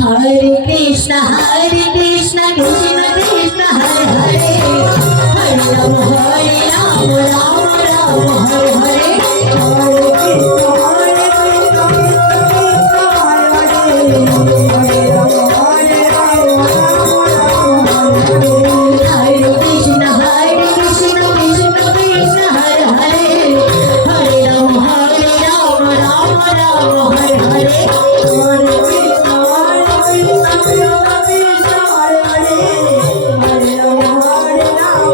Hare Krishna Krishna Krishna Hare Hare Hare Ram Ram Ram Hare Hare Hare Krishna Krishna Krishna Krishna Hare Hare Hare Ram Ram Ram Hare Hare Hare Krishna Krishna Krishna Hare Hare Hare Ram Ram Hare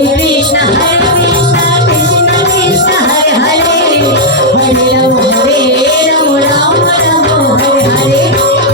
Hare Hare Krishna Krishna Krishna Hare Hare Hare Ram Ram Hare Hare Krishna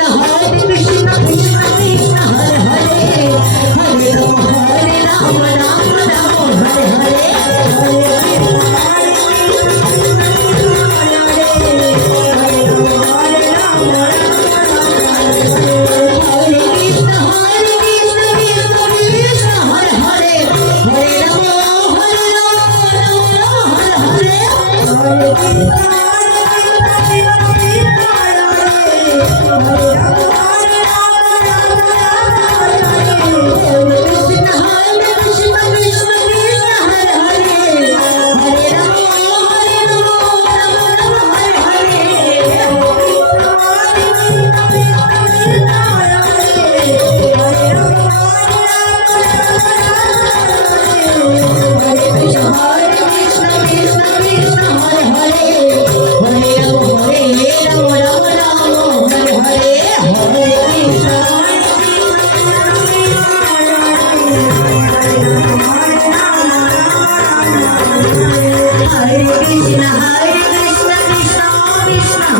Krishna Krishna Hare Hare Hare Ram Hare Hare Krishna Krishna Krishna Hare Hare Hare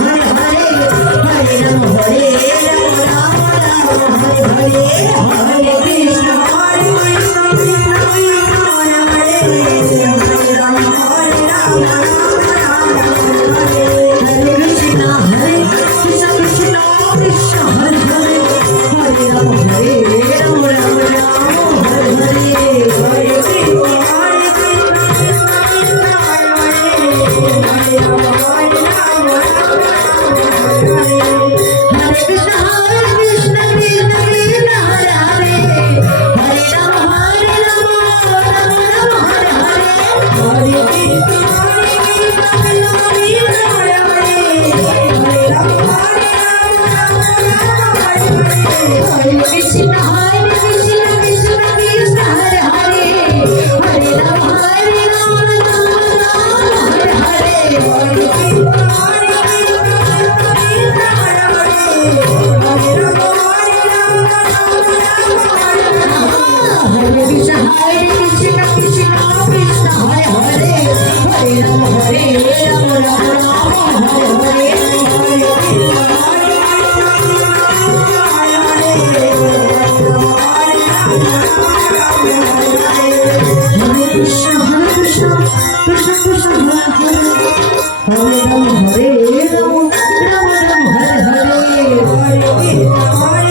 Ram Ram Hare Hare Hare Krishna Krishna Krishna Hare Hare Hare Ram Hare Krishna Krishna Krishna Hare Hare Hare Rama